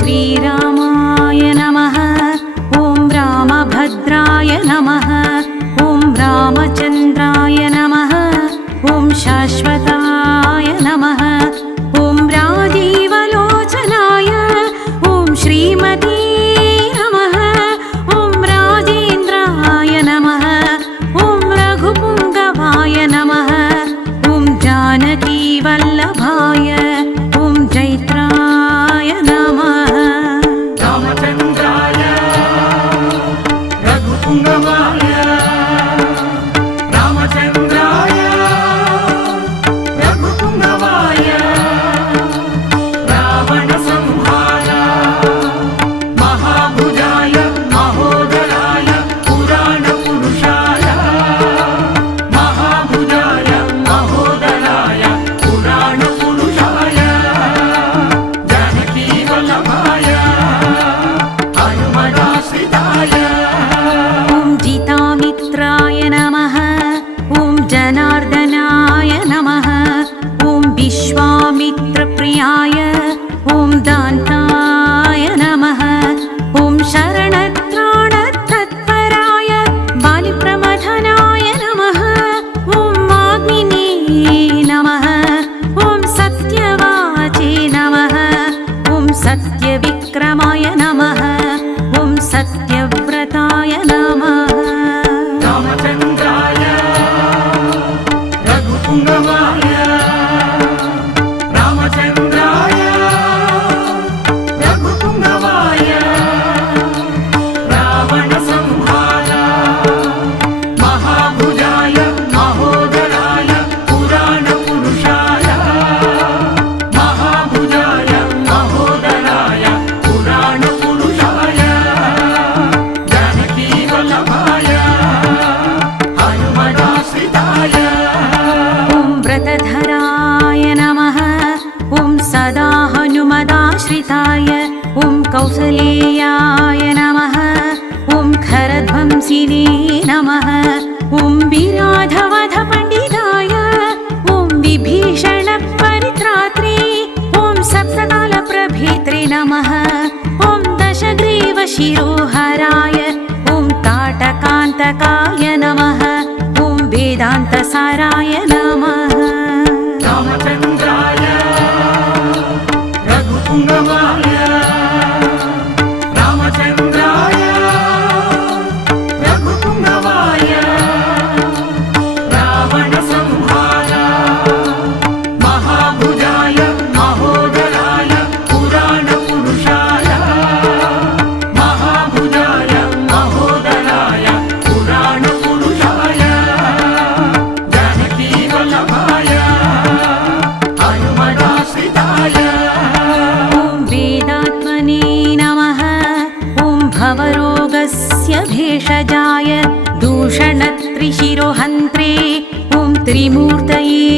श्रीरामाय नमः। ॐ रामभद्राय नमः। ॐ रामचन्द्राय नमः। ॐ शाश्वताय नमः। ॐ राजीवलोचनाय ॐ श्रीमते नमः। ॐ राजेन्द्राय नमः। ॐ रघुपुङ्गवाय नमः। ॐ जानकीवल्लभाय ॐ जैत्राय नमः। रामचन्द्राय रघुपुङ्गवाय रामचन्द्राय रघुपुङ्गवाय रावणसंहार महाभुजाय महोदराय पुराणपुरुषाय महाभुजाय महोदराय पुराणपुरुषाय जानकीवल्लभाय हनुमदाश्रिताय ॐ जितामित्राय नमः। ॐ जनार्दनाय नमः। ॐ विश्वामित्रप्रियाय ॐ दान्ताय नमः। ॐ शरणत्राणतत्पराय बालिप्रमथनाय नमः। ॐ वाग्मिने नमः। ॐ सत्यवाचे नमः। ॐ सत्यविक्रमाय नमः। ॐ सत्यव्रताय नमः। रामचन्द्राय रघुपुङ्गवाय रामचन्द्राय रघुपुङ्गवाय रावणसंहार महाभुजाय महोदराय पुराणपुरुषाय महाभुजाय महोदराय पुराणपुरुषाय जानकीवल्लभाय हनुमदाश्रिताय ॐ व्रतधराय नमः। ॐ सदा हनुमदाश्रिताय ॐ कौसलेयाय नमः। ॐ खरध्वंसिने नमः। ॐ विराधवधपण्डिताय ॐ विभीषणपरित्रात्रे ॐ सप्तकालप्रभेत्रे नमः। ॐ दशग्रीवशिरोहराय ॐ ताटकान्तकाय नमः। ॐ वेदान्तसाराय नमः। रामचन्द्राय रघुपुङ्गवाय रामचन्द्राय रघुपुङ्गवाय रावणसंहार महाभुजाय महोदराय पुराणपुरुषाय महाभुजाय महोदराय पुराणपुरुषाय जानकीवल्लभाय हनुमदाश्रिताय ॐ वेदात्मने नमः। ॐ भवरोगस्य भेषजाय दूषणत्रिशिरोहन्त्रे ॐ त्रिमूर्तये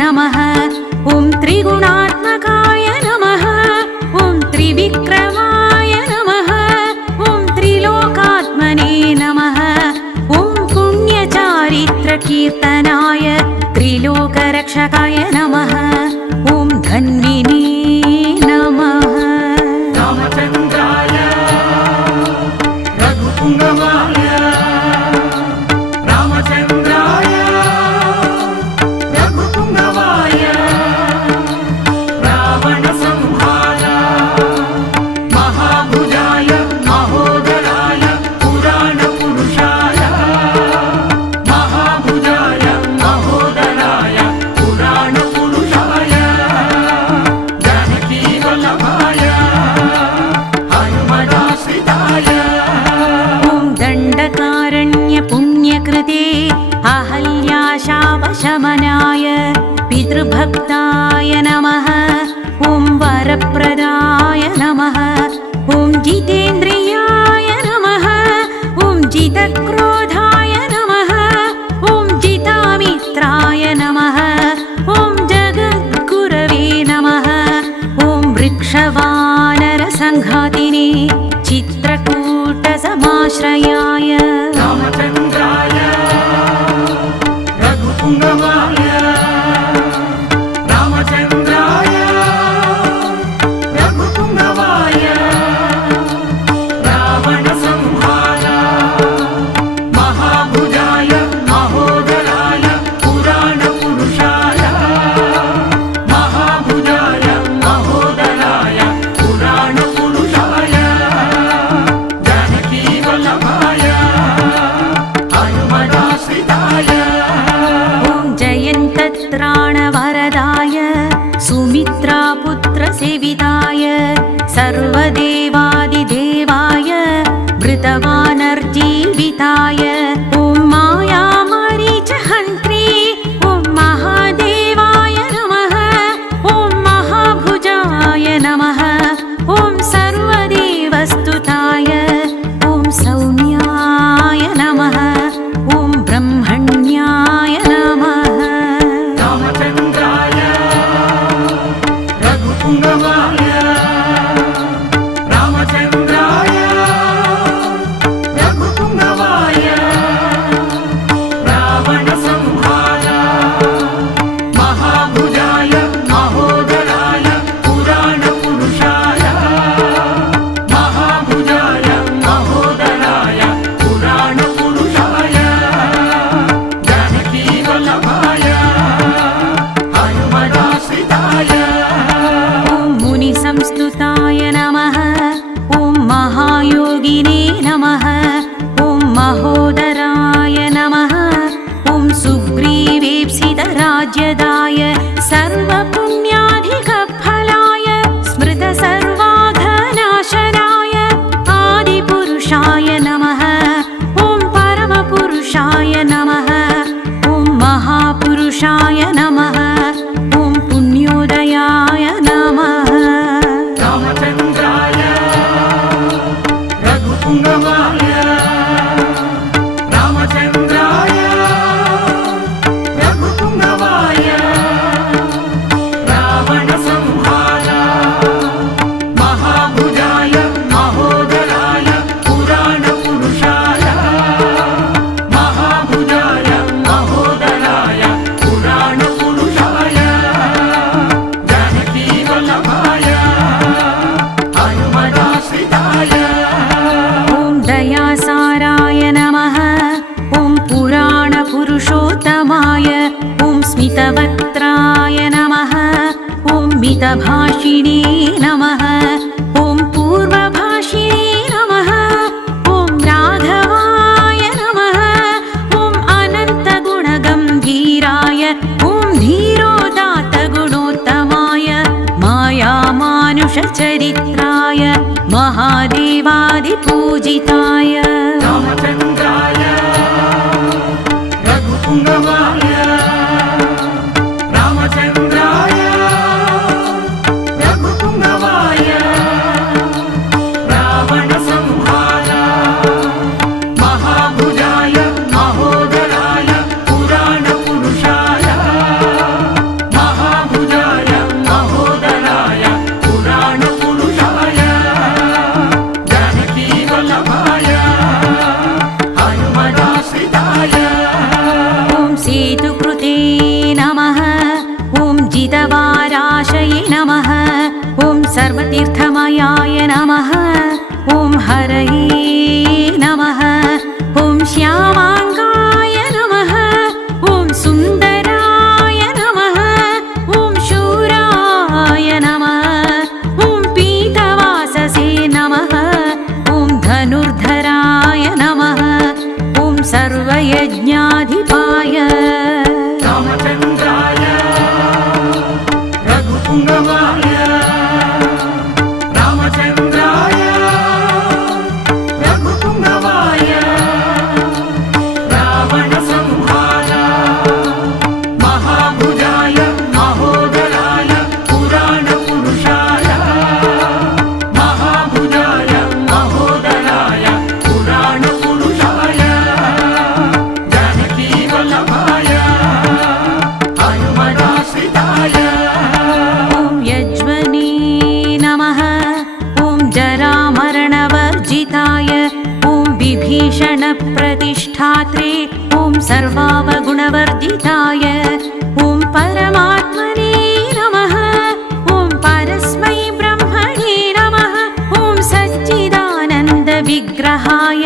नमः। ॐ त्रिगुणात्मकाय नमः। ॐ त्रिविक्रमाय नमः। ॐ त्रिलोकात्मने नमः। ॐ पुण्यचारित्रकीर्तनाय त्रिलोकरक्षकाय नमः। ॐ धन्विने नमः। रामचन्द्राय रघुपुङ्गवाय रामचन्द्राय रघुपुङ्गवाय रावणसंहार महाभुजाय महोदराय पुराणपुरुषाय महाभुजाय महोदराय पुराणपुरुषाय जानकीवल्लभाय हनुमदाश्रिताय ॐ दण्डकारण्यपुण्यकृते अहल्याशापशमनाय पितृभक्ताय नमः। ॐ वरप्रदाय नमः। ॐ जितेन्द्रियाय नमः। ॐ जितक्रोधाय नमः। ॐ जितामित्राय नमः। ॐ जगद्गुरवे नमः। ॐ वृक्षवानरसङ्घातिने चित्रकूटसमाश्रयाय रामचन्द्राय रघुपुङ्गवाय रामचन्द्राय रघुपुङ्गवाय सर्वलोकैकनाथाय सर्वपुण्याधिकफलाय स्मृतसर्वाघनाशनाय आदिपुरुषाय नमः। ॐ परमपुरुषाय नमः। ॐ महापुरुषाय नमः। ॐ पुण्योदयाय नमः। रामचन्द्राय रघुपुङ्गवाय रामचन्द्राय रघुपुङ्गवाय रावणसंहार महाभुजाय महोदराय पुराणपुरुषाय महाभुजाय महोदराय पुराणपुरुषाय जानकीवल्लभाय हनुमदाश्रिताय ॐ दयासाराय नमः। ॐ पुराणपुरुषोत्तमाय ॐ स्मितवक्त्राय नमः। ॐ मितभाषिणे नमः। ॐ पूर्वभाषिणे नमः। ॐ राघवाय नमः। ॐ अनन्तगुणगम्भीराय ॐ धीरोदात्तगुणोत्तमाय मायामानुषचरित्राय महादेवादिपूजिताय रामचन्द्राय रघुपुङ्गवाय रामचन्द्राय रघुपुङ्गवाय रावणसंहार महाभुजाय महोदराय पुराणपुरुषाय महाभुजाय महोदराय पुराणपुरुषाय जानकीवल्लभाय हनुमदाश्रिताय ॐ सेतुकृते नमः। ॐ जितवाराशये नमः। ॐ सर्वतीर्थमयाय नमः। ॐ हरये नमः। ॐ श्यामाङ्गाय नमः। ॐ सुन्दराय नमः। ॐ शूराय नमः। ॐ पीतवाससे नमः। ॐ धनुर्धराय नमः। ॐ सर्वयज्ञाधिपाय रामचन्द्राय रघुपुङ्गवाय रामचन्द्राय रघुपुङ्गवाय रावणसंहार महाभुजाय महोदराय पुराणपुरुषाय महाभुजाय महोदराय पुराणपुरुषाय जानकीवल्लभाय हनुमदाश्रिताय ॐ यज्वने नमः। ॐ जरामरणवर्जिताय ॐ विभीषणप्रतिष्ठात्रे ॐ सर्वावगुणवर्जिताय ॐ परमात्मने नमः। ॐ परस्मै ब्रह्मणे नमः। ॐ सच्चिदानन्दविग्रहाय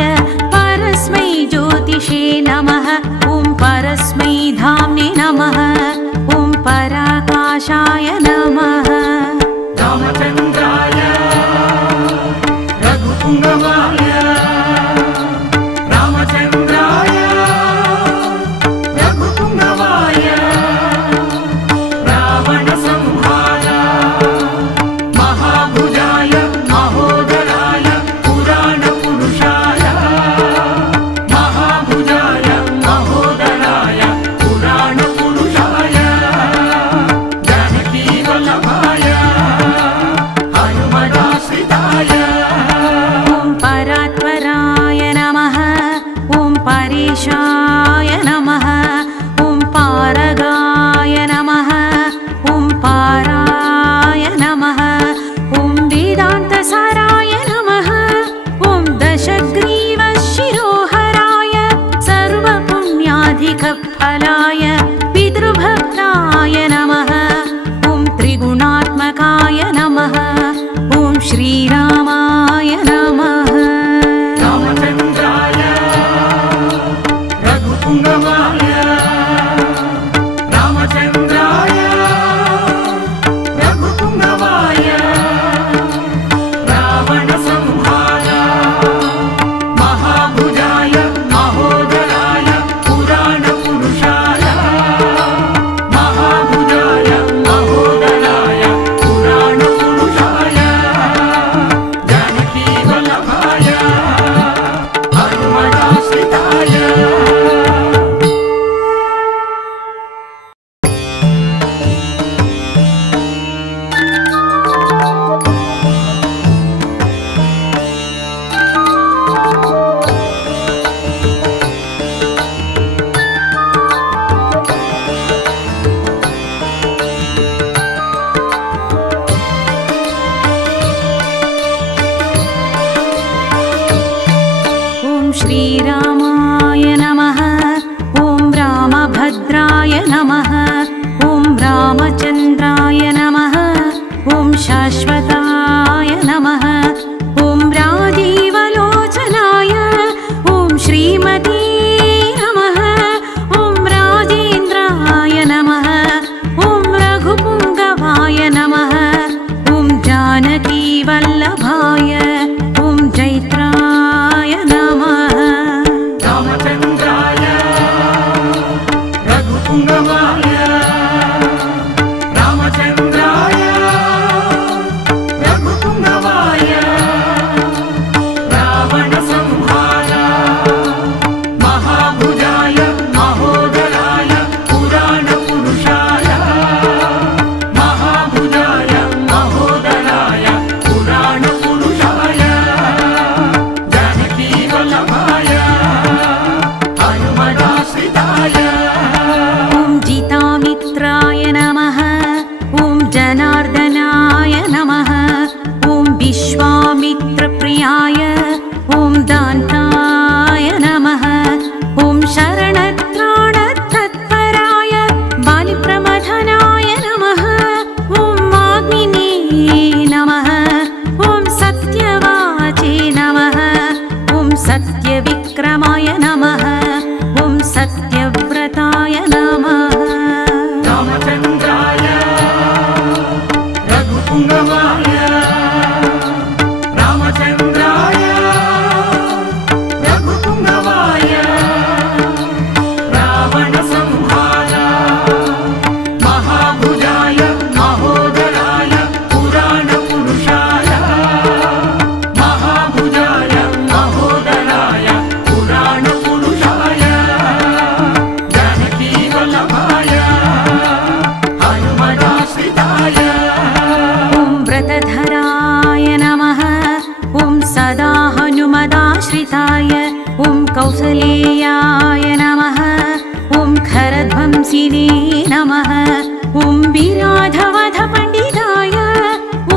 परस्मै ज्योतिषे नमः। ॐ परस्मै धाम्ने नमः। ॐ पराकाशाय नमः। रामचन्द्राय रघुपुङ्गवाय रामचन्द्राय रघुपुङ्गवाय रावणसंहार महाभुजाय महोदराय पुराणपुरुषाय महाभुजाय महोदराय पुराणपुरुषाय जानकीवल्लभाय श्रीरामाय नमः। ॐ रामभद्राय नमः। ॐ रामचन्द्राय नमः। ॐ शाश्वताय नमः। ॐ राजीवलोचनाय ॐ श्रीमती नमः। ॐ राजेन्द्राय नमः। ॐ रघुपुङ्गवाय नमः। ॐ जानकीवल्लभाय ॐ जैत्राय नमः। रामचन्द्राय रघुपुङ्गवाय रामचन्द्राय रघुपुङ्गवाय रावणसंहार महाभुजाय महोदराय पुराणपुरुषाय महाभुजाय महोदराय पुराणपुरुषाय जानकीवल्लभाय हनुमदाश्रिताय ॐ जितामित्राय नमः। ॐ जनार्दनाय नमः। ॐ विश्वामित्रप्रियाय ॐ दान्ताय नमः। ॐ शरणत्राणतत्पराय बालिप्रमथनाय नमः। ॐ वाग्मिने नमः। ॐ सत्यवाचे नमः। ॐ सत्यविक्रमाय नमः। ॐ सत्यव्रताय नमः। रामचन्द्राय रघुपुङ्गवाय रामचन्द्राय रघुपुङ्गवाय रावणसंहार महाभुजाय महोदराय पुराणपुरुषाय महाभुजाय महोदराय पुराणपुरुषाय जानकीवल्लभाय हनुमदाश्रिताय ॐ व्रतधराय नमः। ॐ सदा हनुमदाश्रिताय ॐ कौसलेयाय नमः। ॐ खरध्वंसिने नमः। ॐ विराधवधपण्डिताय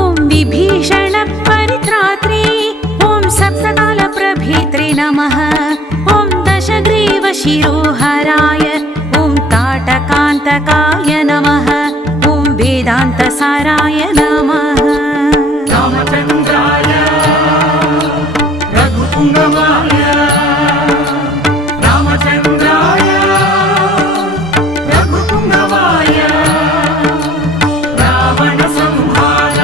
ॐ विभीषणपरित्रात्रे ॐ सप्तकालप्रभेत्रे नमः। ॐ दशग्रीवशिरोहराय ॐ ताटकान्तकाय नमः। ॐ वेदान्तसाराय नमः। रामचन्द्राय रघुपुङ्गवाय रामचन्द्राय रघुपुङ्गवाय रावणसंहार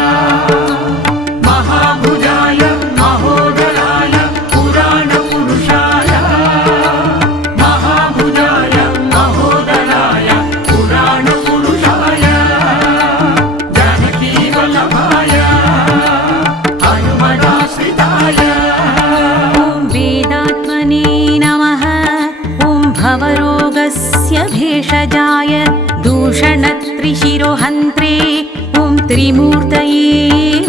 महाभुजाय महोदराय पुराणपुरुषाय महाभुजाय महोदराय पुराणपुरुषाय जानकीवल्लभाय हनुमदाश्रिताय ॐ वेदात्मने नमः। ॐ भवरोगस्य भेषजाय दूषणत्रिशिरोहन्त्रे ॐ त्रिमूर्तये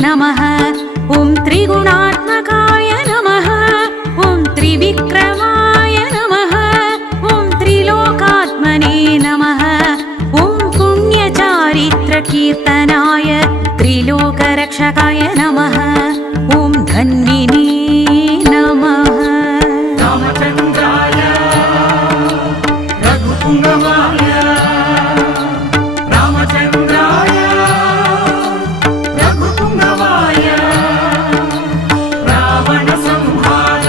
नमः। ॐ त्रिगुणात्मकाय नमः। ॐ त्रिविक्रमाय नमः। ॐ त्रिलोकात्मने नमः। ॐ पुण्यचारित्रकीर्तनाय त्रिलोकरक्षकाय नमः। ॐ धन्विने नमः। रामचन्द्राय रघुपुङ्गवाय रामचन्द्राय रघुपुङ्गवाय रावणसंहार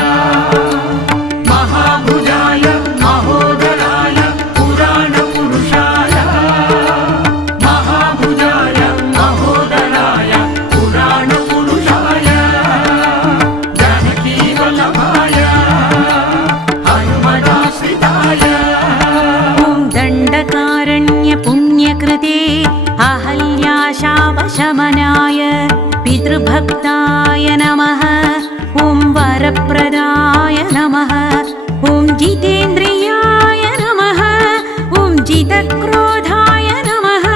महाभुजाय महोदराय पुराणपुरुषाय महाभुजाय महोदराय पुराणपुरुषाय जानकीवल्लभाय हनुमदाश्रिताय ॐ दण्डकारण्यपुण्यकृते अहल्याशापशमनाय पितृभक्ताय नमः। ॐ वरप्रदाय नमः। ॐ जितेन्द्रियाय नमः। ॐ जितक्रोधाय नमः।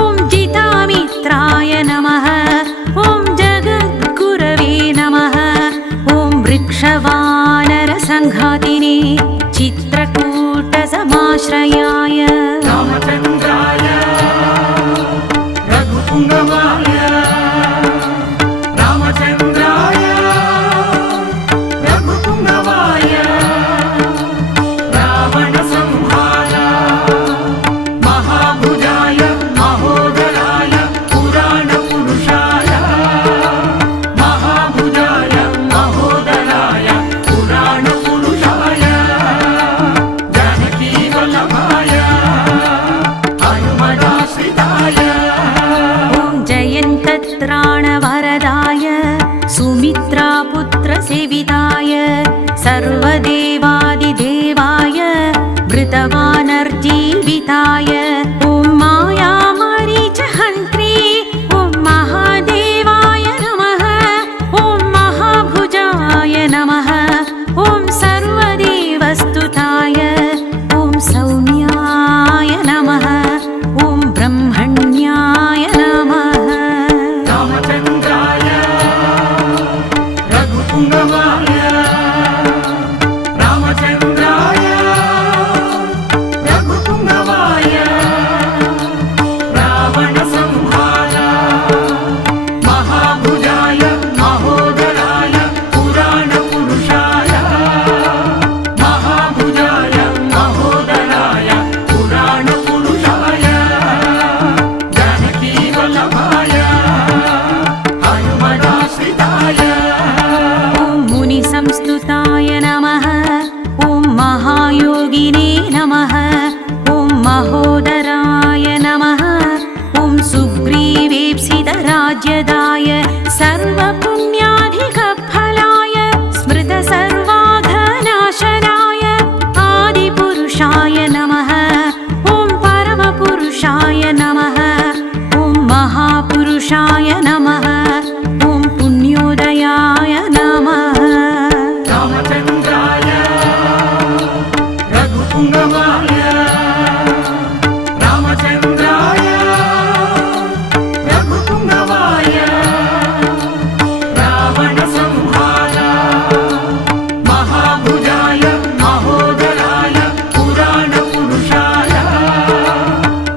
ॐ जितामित्राय नमः। ॐ जगद्गुरवे नमः। ॐ वृक्षवानरसङ्घातिने चित्रकूटसमाश्रयाय रामचन्द्राय रघुपुङ्गवाय रामचन्द्राय रघुपुङ्गवाय सर्वभाग्यदाय सर्वपुण्याधिकफलाय स्मृतसर्वाघनाशनाय आदिपुरुषाय नमः। ॐ परमपुरुषाय नमः। ॐ महापुरुषाय नमः। ॐ पुण्योदयाय नमः। रामचन्द्राय रघुपुङ्गवाय रामचन्द्राय रघुपुङ्गवाय रावणसंहार महाभुजाय महोदराय पुराणपुरुषाय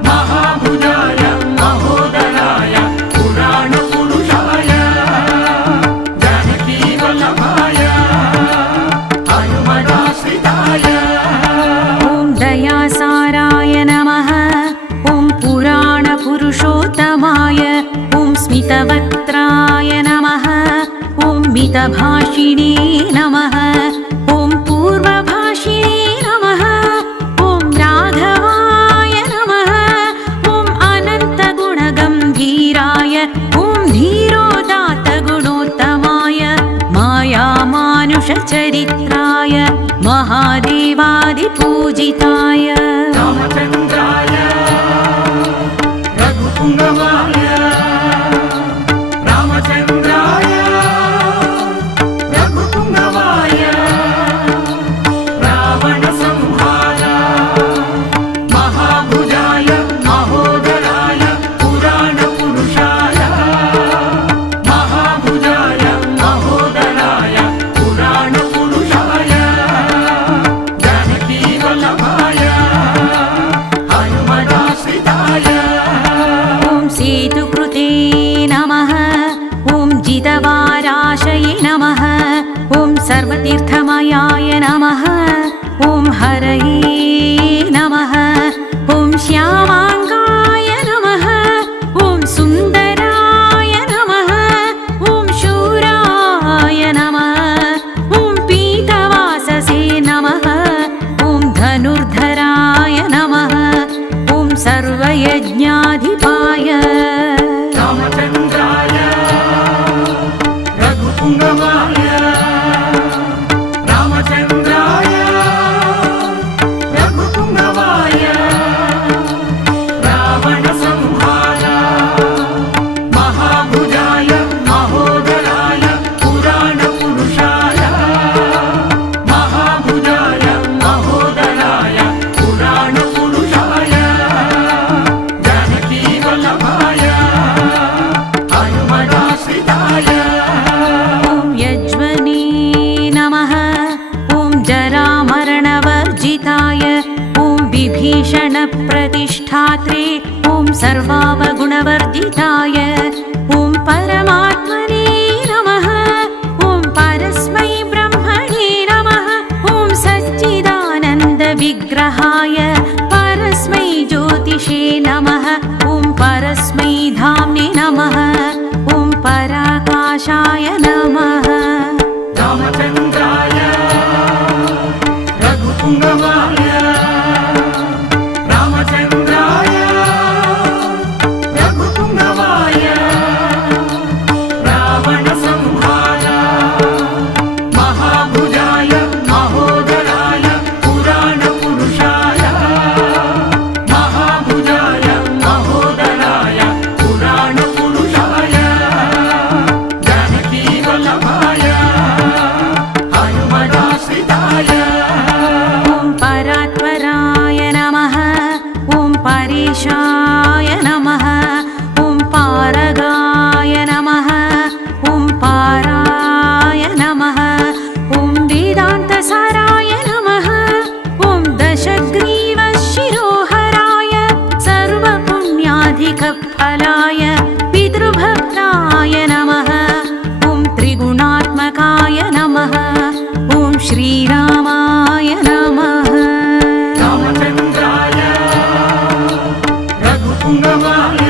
महाभुजाय महोदराय पुराणपुरुषाय जानकीवल्लभाय हनुमदाश्रिताय ॐ दयासाराय नमः। ॐ पुराणपुरुषोत्तमाय ॐ स्मितवक्त्राय नमः। ॐ मितभाषिणे नमः। ॐ पूर्वभाषिणे नमः। ॐ राघवाय नमः। ॐ अनन्तगुणगम्भीराय ॐ धीरोदात्तगुणोत्तमाय मायामानुषचरित्राय महादेवादिपूजिताय रामचन्द्राय रघुपुङ्गवाय रामचन्द्राय रघुपुङ्गवाय रावणसंहार महाभुजाय महोदराय पुराणपुरुषाय महाभुजाय महोदराय पुराणपुरुषाय जानकीवल्लभाय हनुमदाश्रिताय ॐ सेतुकृते नमः। ॐ जितवाराशये नमः। ॐ सर्वतीर्थमयाय नमः। ॐ हरये नमः। ॐ श्यामाङ्गाय नमः। ॐ सुन्दराय नमः। ॐ शूराय नमः। ॐ पीतवाससे नमः। ॐ धनुर्धराय नमः। ॐ सर्वयज्ञाधिपाय रामचन्द्राय रघुपुङ्गवाय रामचन्द्राय रघुपुङ्गवाय रावणसंहार महाभुजाय महोदराय पुराणपुरुषाय महाभुजाय महोदराय पुराणपुरुषाय जानकीवल्लभाय हनुमदाश्रिताय ॐ यज्वने नमः। ॐ जरामरणवर्जिताय ॐ विभीषणप्रतिष्ठात्रे ॐ सर्वावगुणवर्जिताय ॐ परमात्मने नमः। ॐ परस्मै ब्रह्मणे नमः। ॐ सच्चिदानन्दविग्रहाय परस्मै ज्योतिषे नमः। ॐ परस्मै धाम्ने नमः। ॐ पराकाशाय नमः। रामचन्द्राय रघुपुङ्गवाय रामचन्द्राय रघुपुङ्गवाय रावणसंहार महाभुजाय महोदराय पुराणपुरुषाय महाभुजाय महोदराय पुराणपुरुषाय जानकीवल्लभाय हनुमदाश्रिताय ॐ परात्पराय नमः। ॐ परेशाय नमः। ॐ पारगाय नमः। ॐ पाराय नमः। ॐ वेदान्तसाराय नमः। ॐ दशग्रीवशिरोहराय सर्वपुण्याधिकफलाय पितृभक्ताय नमः। ॐ त्रिगुणात्मकाय नमः। ॐ श्रीरामाय नमः। रामचन्द्राय रघुपुङ्गवाय